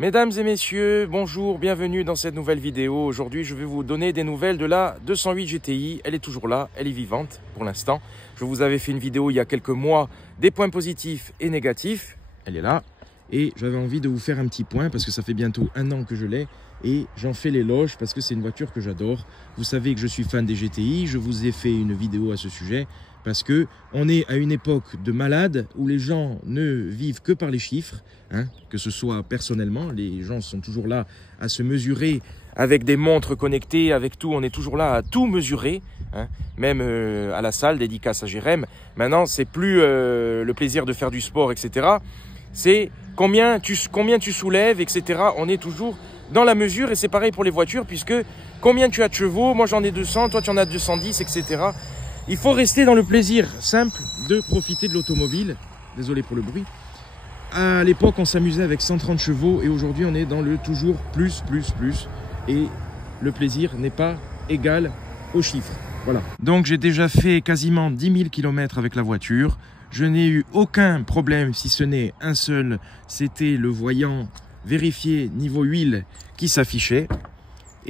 Mesdames et messieurs, bonjour, bienvenue dans cette nouvelle vidéo. Aujourd'hui, je vais vous donner des nouvelles de la 208 GTI. Elle est toujours là, elle est vivante pour l'instant. Je vous avais fait une vidéo il y a quelques mois, des points positifs et négatifs. Elle est là. Et j'avais envie de vous faire un petit point parce que ça fait bientôt 1 an que je l'ai. Et j'en fais l'éloge parce que c'est une voiture que j'adore. Vous savez que je suis fan des GTI. Je vous ai fait une vidéo à ce sujet. Parce que on est à une époque de malade où les gens ne vivent que par les chiffres, hein, que ce soit personnellement, les gens sont toujours là à se mesurer avec des montres connectées, avec tout, on est toujours là à tout mesurer, hein, même à la salle, dédicace à Jérém. Maintenant, c'est plus le plaisir de faire du sport, etc. C'est combien tu soulèves, etc. On est toujours dans la mesure et c'est pareil pour les voitures puisque combien tu as de chevaux, moi j'en ai 200, toi tu en as 210, etc. Il faut rester dans le plaisir simple de profiter de l'automobile. Désolé pour le bruit. À l'époque, on s'amusait avec 130 chevaux et aujourd'hui, on est dans le toujours plus. Et le plaisir n'est pas égal aux chiffres. Voilà. Donc, j'ai déjà fait quasiment 10 000 km avec la voiture. Je n'ai eu aucun problème, si ce n'est un seul. C'était le voyant vérifié niveau huile qui s'affichait.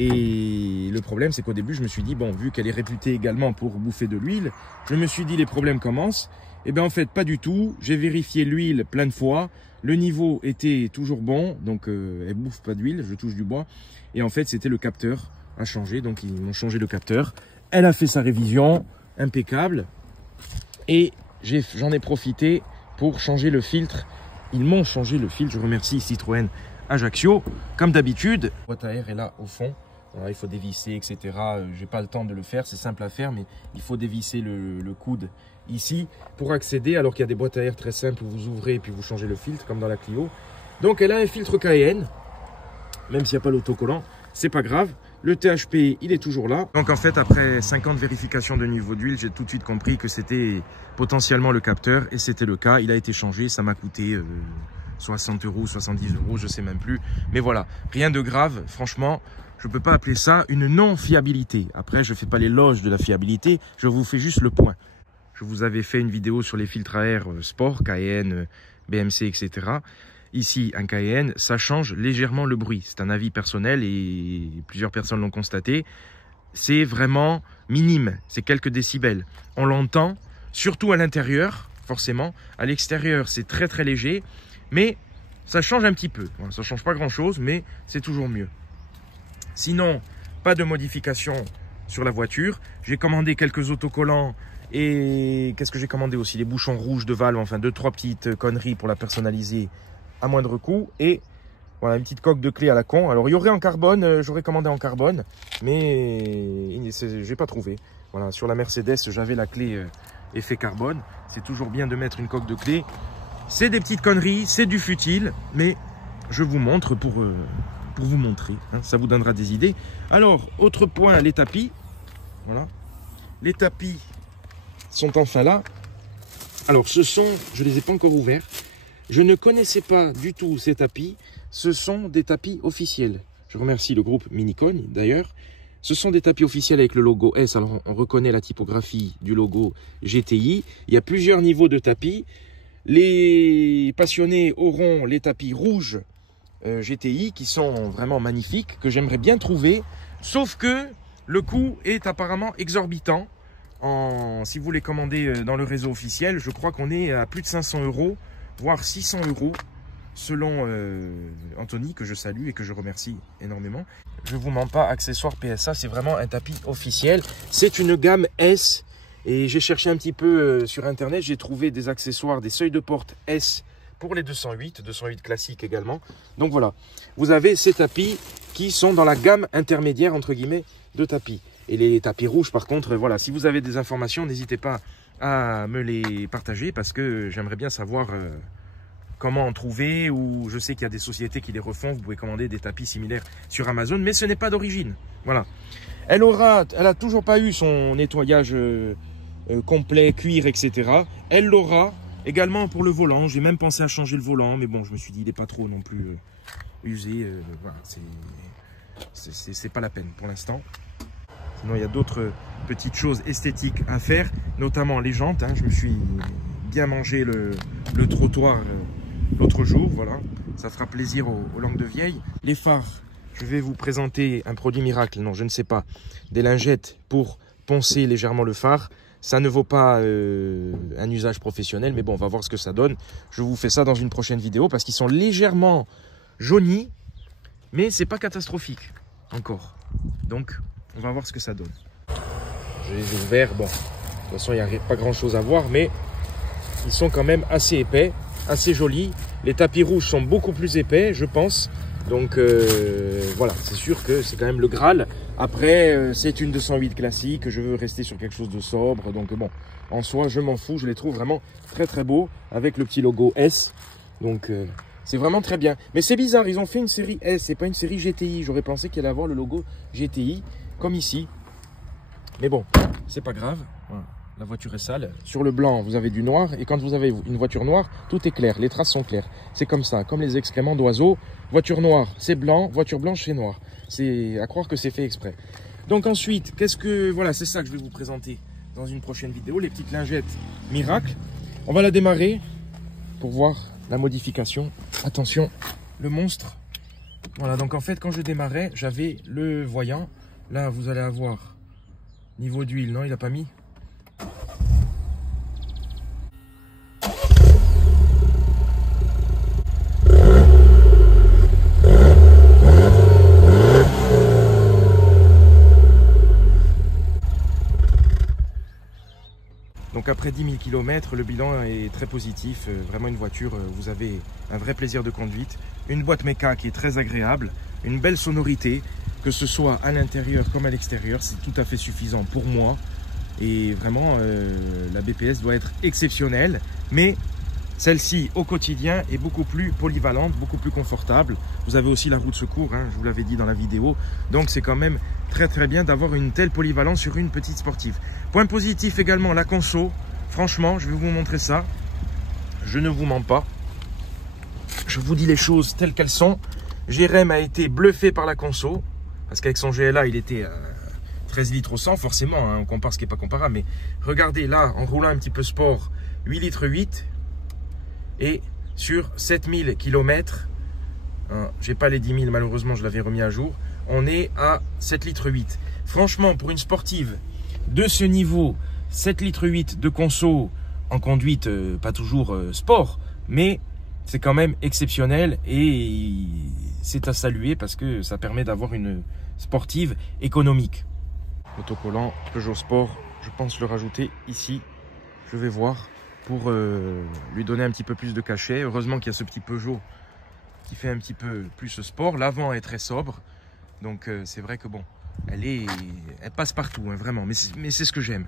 Et le problème, c'est qu'au début, je me suis dit, bon, vu qu'elle est réputée également pour bouffer de l'huile, je me suis dit, les problèmes commencent. Eh bien, en fait, pas du tout. J'ai vérifié l'huile plein de fois. Le niveau était toujours bon, donc elle bouffe pas d'huile, je touche du bois. Et en fait, c'était le capteur à changer, donc ils m'ont changé le capteur. Elle a fait sa révision, impeccable. Et j'en ai profité pour changer le filtre. Ils m'ont changé le filtre, je remercie Citroën Ajaccio. Comme d'habitude, la boîte à air est là au fond. Voilà, il faut dévisser, etc. J'ai pas le temps de le faire, c'est simple à faire, mais il faut dévisser le coude ici pour accéder, alors qu'il y a des boîtes à air très simples où vous ouvrez et puis vous changez le filtre, comme dans la Clio. Donc elle a un filtre Cayenne, même s'il n'y a pas l'autocollant, c'est pas grave. Le THP, il est toujours là. Donc en fait, après 50 vérifications de niveau d'huile, j'ai tout de suite compris que c'était potentiellement le capteur, et c'était le cas. Il a été changé, ça m'a coûté 60 €, 70 €, je sais même plus. Mais voilà, rien de grave, franchement. Je ne peux pas appeler ça une non-fiabilité. Après, je ne fais pas l'éloge de la fiabilité, je vous fais juste le point. Je vous avais fait une vidéo sur les filtres à air sport, Cayenne, BMC, etc. Ici, un Cayenne, ça change légèrement le bruit. C'est un avis personnel et plusieurs personnes l'ont constaté. C'est vraiment minime, c'est quelques décibels. On l'entend, surtout à l'intérieur, forcément. À l'extérieur, c'est très léger, mais ça change un petit peu. Ça ne change pas grand-chose, mais c'est toujours mieux. Sinon, pas de modification sur la voiture. J'ai commandé quelques autocollants et qu'est-ce que j'ai commandé aussi? Les bouchons rouges de valve, enfin 2-3 petites conneries pour la personnaliser à moindre coût. Et voilà, une petite coque de clé à la con. Alors, il y aurait en carbone, j'aurais commandé en carbone, mais j'ai pas trouvé. Voilà, sur la Mercedes, j'avais la clé effet carbone. C'est toujours bien de mettre une coque de clé. C'est des petites conneries, c'est du futile, mais je vous montre pour vous montrer, hein, ça vous donnera des idées. Alors, autre point, les tapis. Voilà. Les tapis sont enfin là. Alors, je ne les ai pas encore ouverts. Je ne connaissais pas du tout ces tapis. Ce sont des tapis officiels. Je remercie le groupe Minicone, d'ailleurs. Ce sont des tapis officiels avec le logo S. Alors, on reconnaît la typographie du logo GTI. Il y a plusieurs niveaux de tapis. Les passionnés auront les tapis rouges GTI qui sont vraiment magnifiques, que j'aimerais bien trouver, sauf que le coût est apparemment exorbitant. Si vous les commandez dans le réseau officiel, je crois qu'on est à plus de 500 €, voire 600 € selon Anthony, que je salue et que je remercie énormément. Je vous mens pas, accessoires PSA, c'est vraiment un tapis officiel. C'est une gamme S et j'ai cherché un petit peu sur internet, j'ai trouvé des accessoires, des seuils de porte S pour les 208 classiques également. Donc voilà, vous avez ces tapis qui sont dans la gamme intermédiaire, entre guillemets, de tapis. Et les tapis rouges, par contre, voilà, si vous avez des informations, n'hésitez pas à me les partager parce que j'aimerais bien savoir comment en trouver, ou je sais qu'il y a des sociétés qui les refont, vous pouvez commander des tapis similaires sur Amazon, mais ce n'est pas d'origine. Voilà. Elle a toujours pas eu son nettoyage complet, cuir, etc. Elle l'aura. Également pour le volant, j'ai même pensé à changer le volant, mais bon, je me suis dit, il n'est pas trop non plus usé. Voilà, c'est pas la peine pour l'instant. Sinon, il y a d'autres petites choses esthétiques à faire, notamment les jantes. Hein. Je me suis bien mangé le trottoir l'autre jour, voilà. ça fera plaisir aux langues de vieille. Les phares, je vais vous présenter un produit miracle, non je ne sais pas, des lingettes pour poncer légèrement le phare. Ça ne vaut pas un usage professionnel, mais bon, on va voir ce que ça donne. Je vous fais ça dans une prochaine vidéo parce qu'ils sont légèrement jaunis, mais c'est pas catastrophique encore. Donc, on va voir ce que ça donne. Je les ai ouverts, bon, de toute façon, il n'y a pas grand-chose à voir, mais ils sont quand même assez épais, assez jolis. Les tapis rouges sont beaucoup plus épais, je pense. Donc voilà, c'est sûr que c'est quand même le Graal. Après, c'est une 208 classique, je veux rester sur quelque chose de sobre. Donc bon, en soi, je m'en fous, je les trouve vraiment très très beaux avec le petit logo S. Donc c'est vraiment très bien. Mais c'est bizarre, ils ont fait une série S, c'est pas une série GTI. J'aurais pensé qu'il allait avoir le logo GTI, comme ici. Mais bon, c'est pas grave. Voilà. La voiture est sale. Sur le blanc, vous avez du noir. Et quand vous avez une voiture noire, tout est clair. Les traces sont claires. C'est comme ça, comme les excréments d'oiseaux. Voiture noire, c'est blanc. Voiture blanche, c'est noir. C'est à croire que c'est fait exprès. Donc ensuite, voilà, c'est ça que je vais vous présenter dans une prochaine vidéo. Les petites lingettes miracle. On va la démarrer pour voir la modification. Attention, le monstre. Voilà, donc en fait, quand je démarrais, j'avais le voyant. Là, vous allez avoir niveau d'huile. Non, il n'a pas mis. Donc après 10 000 km, le bilan est très positif, vraiment une voiture, vous avez un vrai plaisir de conduite, une boîte méca qui est très agréable, une belle sonorité, que ce soit à l'intérieur comme à l'extérieur, c'est tout à fait suffisant pour moi. Et vraiment, la BPS doit être exceptionnelle, mais celle-ci au quotidien est beaucoup plus polyvalente, beaucoup plus confortable. Vous avez aussi la roue de secours, hein, je vous l'avais dit dans la vidéo, donc c'est quand même très bien d'avoir une telle polyvalence sur une petite sportive. Point positif également, la conso. Franchement, je vais vous montrer ça. Je ne vous mens pas. Je vous dis les choses telles qu'elles sont. Jérém a été bluffé par la conso, parce qu'avec son GLA, il était 13 litres au 100, forcément, hein, on compare ce qui n'est pas comparable. Mais regardez là, en roulant un petit peu sport, 8 litres 8. Et sur 7000 km, j'ai pas les 10 000 malheureusement, je l'avais remis à jour, on est à 7 litres 8. Franchement, pour une sportive de ce niveau, 7 litres 8 de conso en conduite, pas toujours sport, mais c'est quand même exceptionnel et c'est à saluer parce que ça permet d'avoir une sportive économique. Autocollant Peugeot Sport, je pense le rajouter ici, je vais voir pour lui donner un petit peu plus de cachet. Heureusement qu'il y a ce petit Peugeot qui fait un petit peu plus sport. L'avant est très sobre, donc c'est vrai que bon, elle passe partout, hein, vraiment, mais c'est ce que j'aime.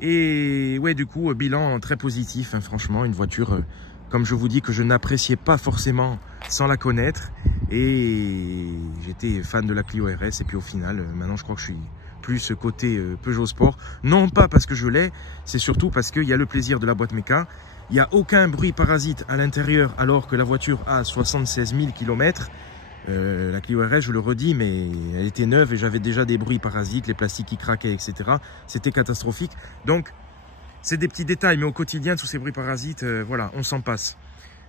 Et ouais, du coup, bilan très positif, hein, franchement, une voiture, comme je vous dis, que je n'appréciais pas forcément sans la connaître. Et j'étais fan de la Clio RS, et puis au final, maintenant je crois que je suis plus côté Peugeot Sport. Non pas parce que je l'ai, c'est surtout parce qu'il y a le plaisir de la boîte méca. Il n'y a aucun bruit parasite à l'intérieur alors que la voiture a 76 000 km. La Clio RS, je le redis, mais elle était neuve et j'avais déjà des bruits parasites, les plastiques qui craquaient, etc. C'était catastrophique. Donc, c'est des petits détails, mais au quotidien, tous ces bruits parasites, voilà, on s'en passe.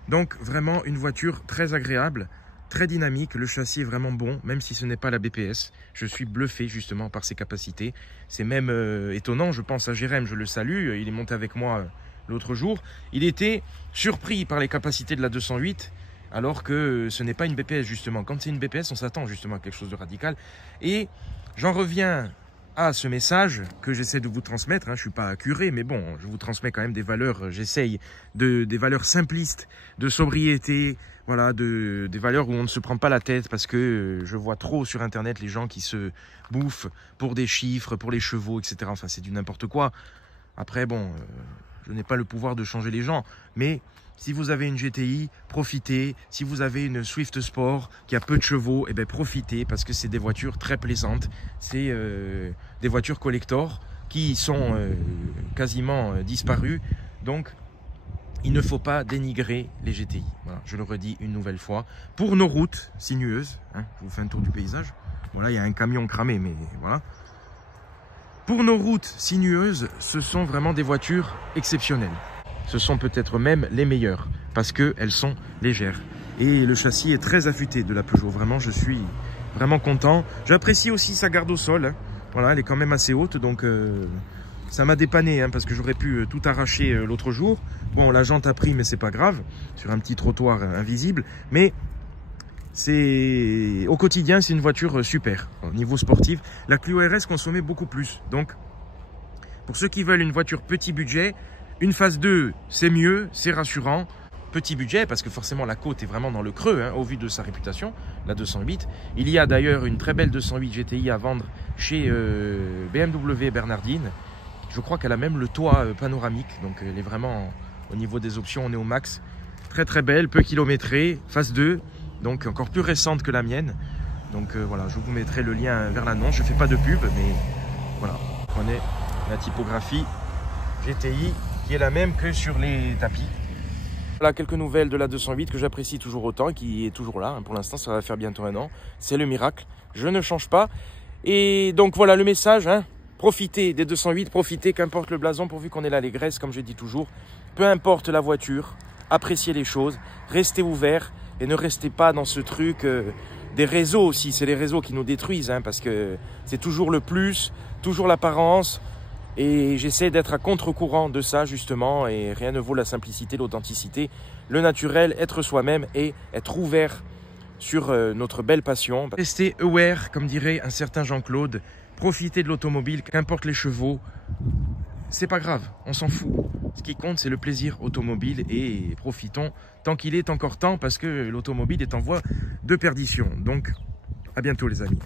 Donc, vraiment, une voiture très agréable, très dynamique. Le châssis est vraiment bon, même si ce n'est pas la BPS. Je suis bluffé, justement, par ses capacités. C'est même étonnant, je pense à Jérém, je le salue. Il est monté avec moi l'autre jour. Il était surpris par les capacités de la 208, alors que ce n'est pas une BPS, justement. Quand c'est une BPS, on s'attend justement à quelque chose de radical. Et j'en reviens à ce message que j'essaie de vous transmettre. Hein. Je ne suis pas curé, mais bon, je vous transmets quand même des valeurs. J'essaye des valeurs simplistes, de sobriété, voilà, des valeurs où on ne se prend pas la tête, parce que je vois trop sur Internet les gens qui se bouffent pour des chiffres, pour les chevaux, etc. Enfin, c'est du n'importe quoi. Après, bon, je n'ai pas le pouvoir de changer les gens, mais si vous avez une GTI, profitez. Si vous avez une Swift Sport qui a peu de chevaux, eh bien profitez, parce que c'est des voitures très plaisantes. C'est des voitures collector qui sont quasiment disparues. Donc, il ne faut pas dénigrer les GTI. Voilà, je le redis une nouvelle fois. Pour nos routes sinueuses, hein, je vous fais un tour du paysage. Voilà, il y a un camion cramé, mais voilà. Pour nos routes sinueuses, ce sont vraiment des voitures exceptionnelles. Ce sont peut-être même les meilleures, parce qu'elles sont légères. Et le châssis est très affûté de la Peugeot. Vraiment, je suis vraiment content. J'apprécie aussi sa garde au sol. Hein. Voilà, elle est quand même assez haute. Donc, ça m'a dépanné hein, parce que j'aurais pu tout arracher l'autre jour. Bon, la jante a pris, mais c'est pas grave. Sur un petit trottoir invisible. Mais au quotidien, c'est une voiture super. Au niveau sportif, la Clio RS consommait beaucoup plus. Donc, pour ceux qui veulent une voiture petit budget, une phase 2, c'est mieux, c'est rassurant. Petit budget, parce que forcément la côte est vraiment dans le creux, hein, au vu de sa réputation, la 208. Il y a d'ailleurs une très belle 208 GTI à vendre chez BMW Bernardine. Je crois qu'elle a même le toit panoramique, donc elle est vraiment, au niveau des options, on est au max. Très très belle, peu kilométrée, phase 2, donc encore plus récente que la mienne. Donc voilà, je vous mettrai le lien vers l'annonce. Je ne fais pas de pub, mais voilà, prenez la typographie GTI qui est la même que sur les tapis. Voilà quelques nouvelles de la 208 que j'apprécie toujours autant et qui est toujours là. Hein. Pour l'instant, ça va faire bientôt 1 an. C'est le miracle. Je ne change pas. Et donc voilà le message. Hein. Profitez des 208, profitez, qu'importe le blason, pourvu qu'on ait l'allégresse, comme je dis toujours. Peu importe la voiture, appréciez les choses, restez ouverts et ne restez pas dans ce truc des réseaux aussi. C'est les réseaux qui nous détruisent hein, parce que c'est toujours le plus, toujours l'apparence. Et j'essaie d'être à contre-courant de ça justement et rien ne vaut la simplicité, l'authenticité, le naturel, être soi-même et être ouvert sur notre belle passion. Restez aware, comme dirait un certain Jean-Claude, profitez de l'automobile, qu'importe les chevaux, c'est pas grave, on s'en fout. Ce qui compte c'est le plaisir automobile et profitons tant qu'il est encore temps parce que l'automobile est en voie de perdition. Donc à bientôt les amis.